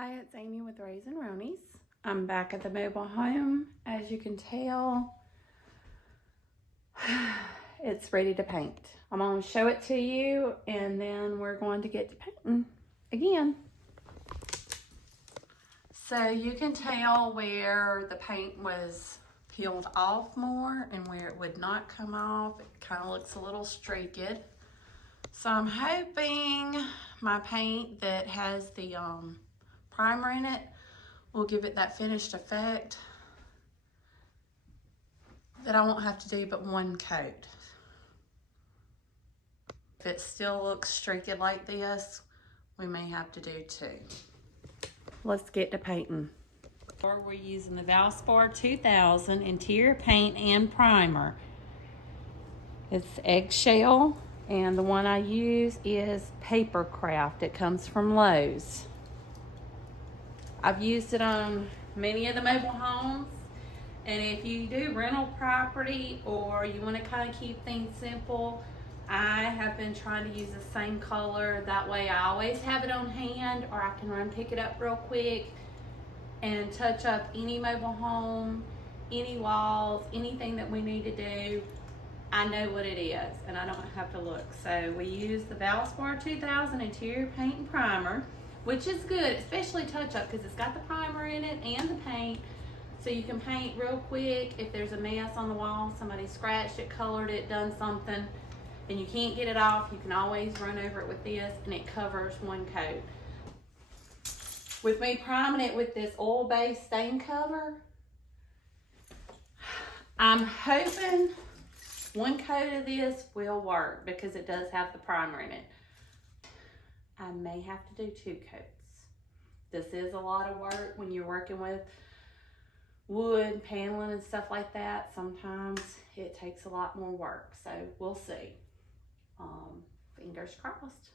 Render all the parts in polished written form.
Hi, it's Amy with Roneys. I'm back at the mobile home. As you can tell, it's ready to paint. I'm going to show it to you and then we're going to get to painting again. So you can tell where the paint was peeled off more and where it would not come off. It kind of looks a little streaked. So I'm hoping my paint that has the primer in it will give it that finished effect that I won't have to do but one coat. If it still looks streaked like this, we may have to do two. Let's get to painting. We're using the Lapse 2000 interior paint and primer. It's eggshell, and the one I use is Paper Craft. It comes from Lowe's. I've used it on many of the mobile homes, and if you do rental property or you want to kind of keep things simple, I have been trying to use the same color. That way I always have it on hand, or I can run pick it up real quick and touch up any mobile home, any walls, anything that we need to do. I know what it is and I don't have to look. So we use the Lapse 2000 interior paint and primer, which is good, especially touch up, because it's got the primer in it and the paint. So you can paint real quick. If there's a mess on the wall, somebody scratched it, colored it, done something, and you can't get it off, you can always run over it with this and it covers one coat. With me priming it with this oil-based stain cover, I'm hoping one coat of this will work because it does have the primer in it. I may have to do two coats. This is a lot of work when you're working with wood, paneling and stuff like that. Sometimes it takes a lot more work, so we'll see. Fingers crossed.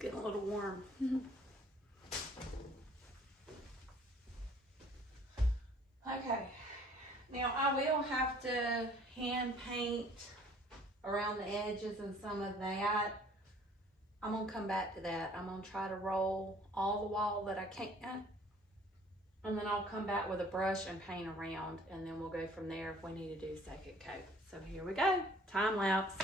Getting a little warm. Okay, now I will have to hand paint around the edges and some of that. I'm gonna come back to that. I'm gonna try to roll all the wall that I can, and then I'll come back with a brush and paint around, and then we'll go from there if we need to do second coat. So here we go, time lapse.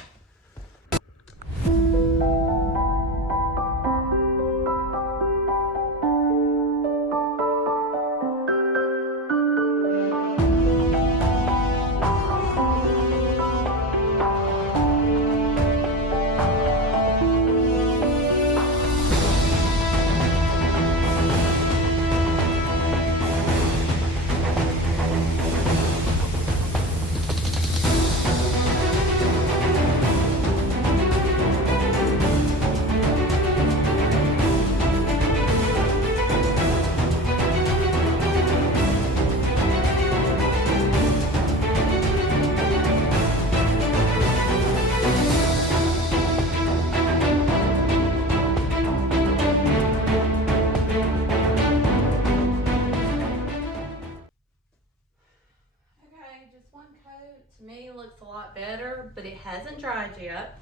hasn't dried yet.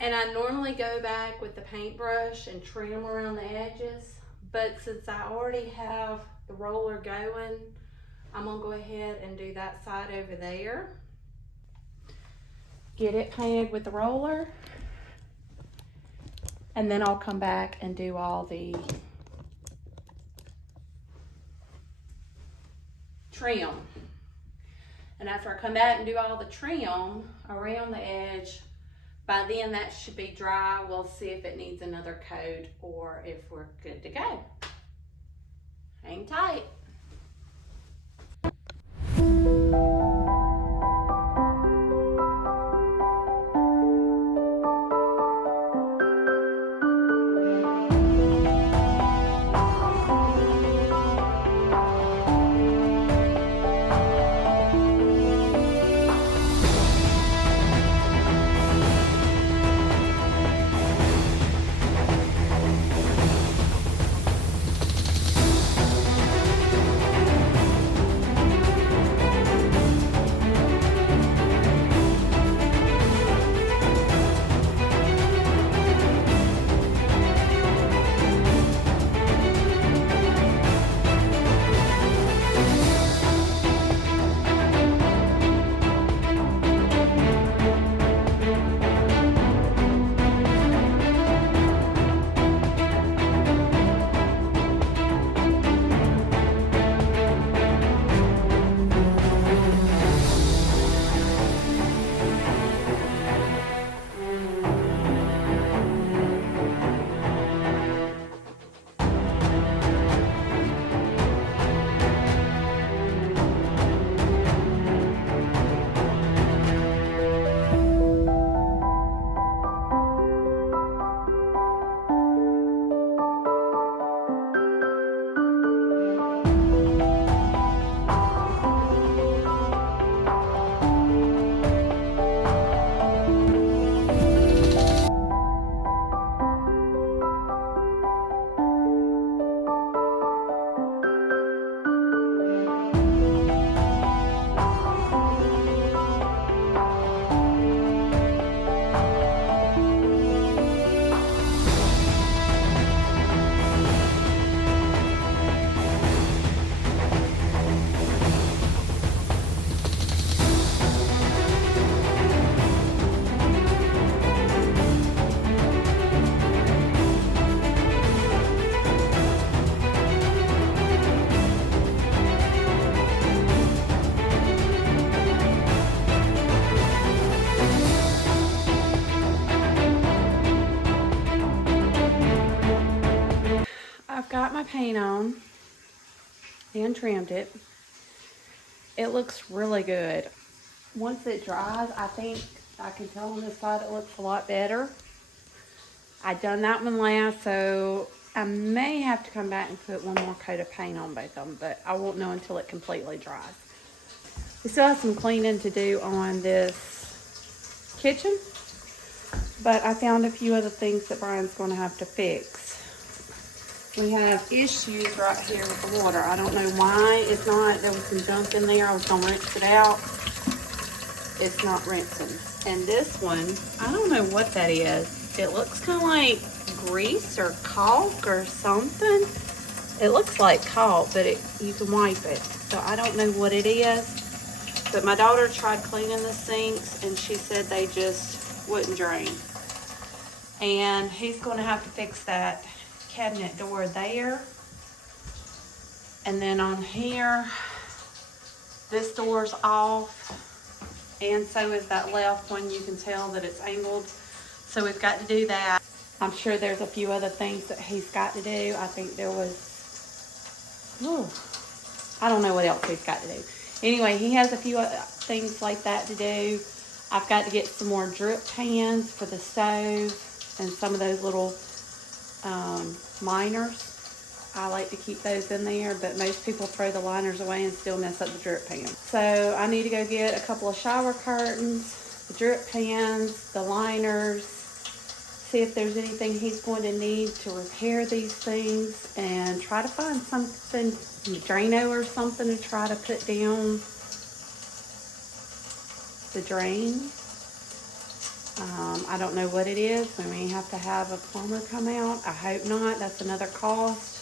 And I normally go back with the paintbrush and trim around the edges, but since I already have the roller going, I'm gonna go ahead and do that side over there. Get it painted with the roller, and then I'll come back and do all the trim. And after I come back and do all the trim around the edge, by then that should be dry. We'll see if it needs another coat or if we're good to go. Hang tight. Got my paint on and trimmed it. It looks really good. Once it dries, I think I can tell on this side it looks a lot better. I done that one last, so I may have to come back and put one more coat of paint on both of them, but I won't know until it completely dries. We still have some cleaning to do on this kitchen, but I found a few other things that Brian's going to have to fix. We have issues right here with the water. I don't know why it's not. There was some junk in there. I was going to rinse it out. It's not rinsing. And this one, I don't know what that is. It looks kind of like grease or caulk or something. It looks like caulk, but you can wipe it. So I don't know what it is. But my daughter tried cleaning the sinks, and she said they just wouldn't drain. And he's going to have to fix that cabinet door there, and then on here this door's off, and so is that left one. You can tell that it's angled, so we've got to do that. I'm sure there's a few other things that he's got to do. I think there was, I don't know what else he's got to do. Anyway, he has a few things like that to do. I've got to get some more drip pans for the stove and some of those little liners. I like to keep those in there, but most people throw the liners away and still mess up the drip pan. So I need to go get a couple of shower curtains, the drip pans, the liners, see if there's anything he's going to need to repair these things, and try to find something, Drano or something, to try to put down the drain. I don't know what it is. We may have to have a plumber come out. I hope not. That's another cost.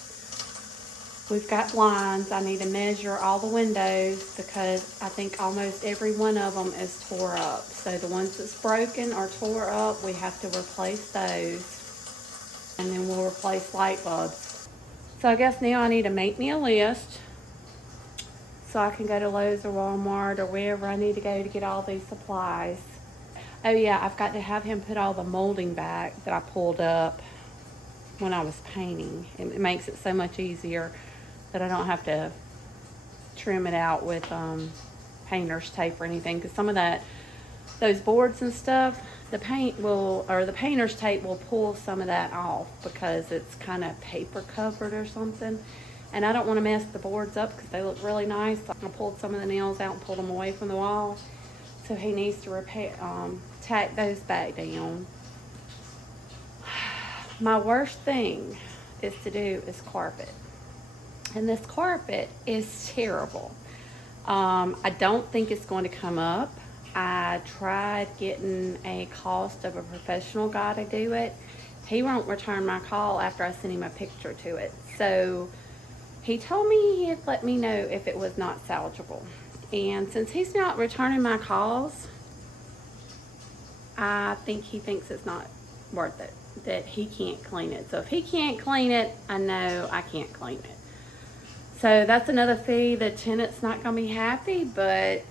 We've got blinds. I need to measure all the windows because I think almost every one of them is tore up. So the ones that's broken or tore up, we have to replace those. And then we'll replace light bulbs. So I guess now I need to make me a list so I can go to Lowe's or Walmart or wherever I need to go to get all these supplies. Oh yeah, I've got to have him put all the molding back that I pulled up when I was painting. It makes it so much easier that I don't have to trim it out with painter's tape or anything, because some of those boards and stuff, the painter's tape will pull some of that off because it's kind of paper covered or something. And I don't want to mess the boards up because they look really nice. So I pulled some of the nails out and pulled them away from the wall. So he needs to tack those back down. My worst thing is to do is carpet. And this carpet is terrible. I don't think it's going to come up. I tried getting a cost of a professional guy to do it. He won't return my call after I send him a picture to it. So he told me he'd let me know if it was not salvageable. And since he's not returning my calls, I think he thinks it's not worth it, that he can't clean it. So if he can't clean it, I know I can't clean it. So that's another fee. The tenant's not going to be happy, but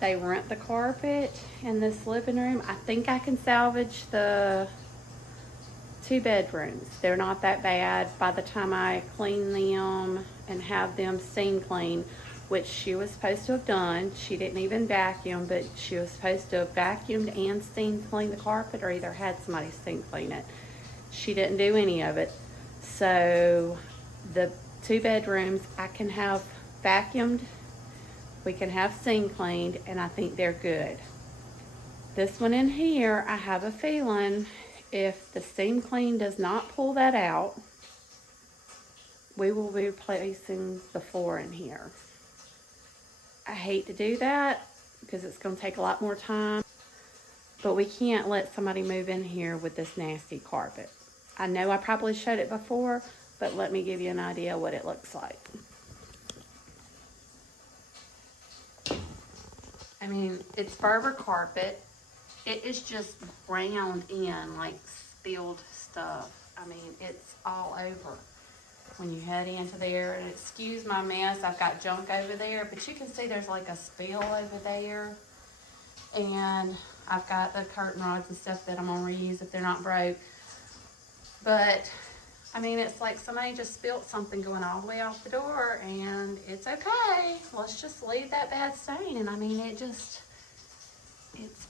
they rent the carpet in this living room. I think I can salvage the 2 bedrooms. They're not that bad. By the time I clean them and have them steam clean, which she was supposed to have done. She didn't even vacuum, but she was supposed to have vacuumed and steam cleaned the carpet, or either had somebody steam clean it. She didn't do any of it. So the 2 bedrooms I can have vacuumed, we can have steam cleaned, and I think they're good. This one in here, I have a feeling if the steam clean does not pull that out, we will be replacing the floor in here. I hate to do that because it's going to take a lot more time, but we can't let somebody move in here with this nasty carpet. I know I probably showed it before, but let me give you an idea what it looks like. I mean, it's Berber carpet. It is just ground in like spilled stuff. I mean, it's all over when you head into there. And excuse my mess, I've got junk over there, but you can see there's like a spill over there. And I've got the curtain rods and stuff that I'm gonna reuse if they're not broke. But I mean, it's like somebody just spilled something going all the way off the door, and it's okay. Let's just leave that bad stain. And I mean, it's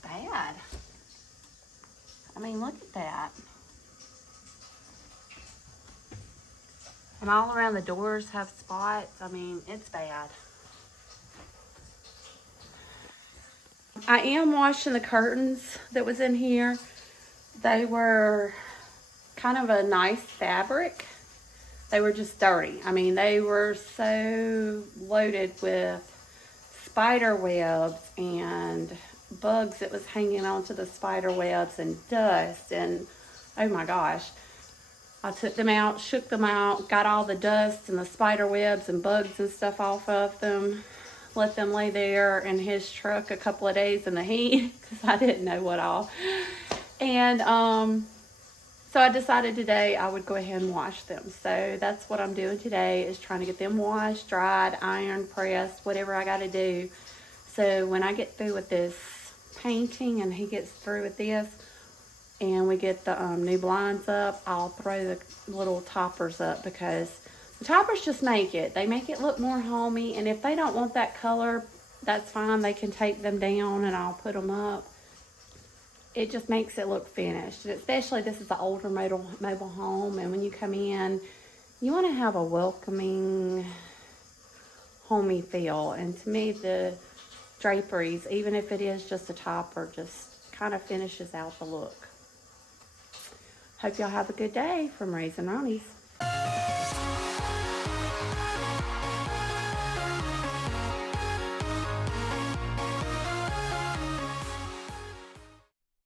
bad. I mean, look at that. And all around the doors have spots. I mean, it's bad. I am washing the curtains that was in here. They were kind of a nice fabric. They were just dirty. I mean, they were so loaded with spider webs and bugs that was hanging onto the spider webs and dust, and oh my gosh. I took them out, shook them out, got all the dust and the spider webs and bugs and stuff off of them, let them lay there in his truck a couple of days in the heat because I didn't know what all. And so I decided today I would go ahead and wash them. So that's what I'm doing today, is trying to get them washed, dried, ironed, pressed, whatever I got to do. So when I get through with this painting and he gets through with this and we get the new blinds up, I'll throw the little toppers up, because the toppers just make it. They make it look more homey, and if they don't want that color, that's fine. They can take them down and I'll put them up. It just makes it look finished. And especially, this is an older mobile home, and when you come in, you want to have a welcoming, homey feel. And to me, the draperies, even if it is just a topper, just kind of finishes out the look. Hope y'all have a good day from Raising Roneys.